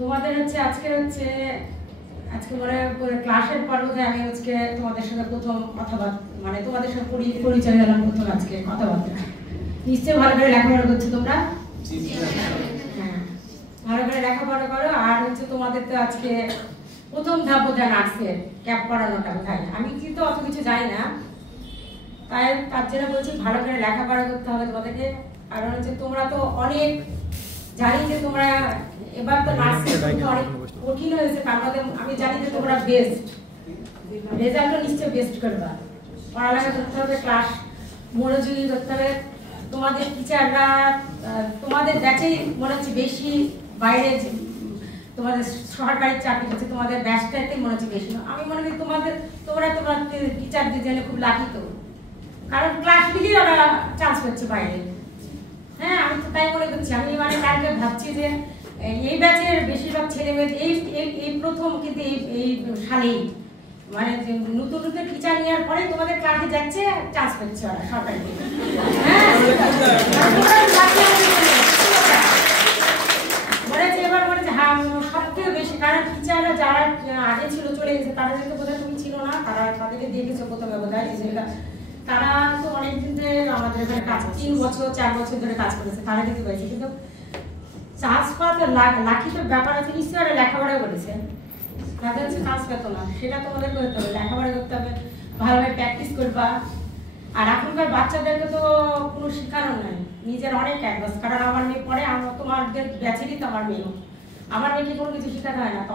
তোমাদের আজকে ক্লাসের পর আমি তোমাদের সাথে প্রথম কথাবার্তা মানে তোমাদের সাথে পরিচয় হলাম প্রথম আজকে কথাবার্তা। নিশ্চয়ই ভালো করে লেখাপড়া করছো তোমরা? হ্যাঁ, ভালো করে লেখাপড়া করো। আর তোমাদের তো আজকে প্রথম ধাপ বোধহয় নার্সের ক্যাপ পড়ানোটা বোধহয়। আমি কিন্তু অত কিছু জানি না, তাই তার জন্য বলছি ভালো করে লেখাপড়া করতে হবে তোমাদেরকে। কারণ তোমরা তো অনেক জানি যে তোমরা এবার তো নার্সিং অনেক কঠিন হয়েছে, তার মধ্যে আমি জানি যে তোমরা বেস্ট রেজাল্টও নিশ্চয়ই বেস্ট করবা। পড়ালেখা করতে হবে, ক্লাস মনোযোগী করতে হবে। তোমাদের টিচাররা তোমাদের ব্যাচেই মনে হচ্ছে বেশি, বাইরে তোমাদের সরকারি চাকরি করছে তোমাদের ব্যাচটাতে মনে হচ্ছে বেশি। আমি মনে করি তোমরা টিচারদের জন্য খুব লাকি তো, কারণ ক্লাস মিলিয়ে ওরা চান্স পাচ্ছে বাইরে। হ্যাঁ, আমি তো তাই মনে করছি। আমি মানে কালকে ভাবছি যে এই ব্যাচের বেশিরভাগ ছেলে মেয়ে এই প্রথম কিন্তু এই সালেই মানে নতুন নতুন টিচার নেওয়ার পরে তোমাদের ক্লাসে যাচ্ছে, চান্স পাচ্ছে ওরা সরকারি। হ্যাঁ, এবার মনে হ্যাঁ সবথেকে বেশি, কারণ টিচাররা যারা আগে ছিল চলে গেছে, তারা কিন্তু বোধহয় তুমি ছিল না, তাদেরকে দিয়ে গেছো প্রথমে বোধহয়। তারা তো অনেকদিন ধরে আমাদের এখানে কাজ, 3 বছর 4 বছর ধরে কাজ করেছে, তারা কিন্তু পেয়েছে। কিন্তু চান্স পাওয়া তো লাকি তো ব্যাপার আছে, নিশ্চয়ই ওরা লেখাপড়া করেছে, তাদের হচ্ছে চান্স পেত না। সেটা তোমাদের করতে হবে, লেখাপড়া করতে হবে, ভালোভাবে প্র্যাকটিস করবা। আর এখনকার বাচ্চাদেরকে তো কোনো শেখানো নাই, নিজের অনেক অ্যাডভান্স। কারণ আমার মেয়ে পড়ে, তোমাদের ব্যাচেরই তো আমার মেয়েও, আমার মেয়েকে কোনো কিছু শেখানো হয় না।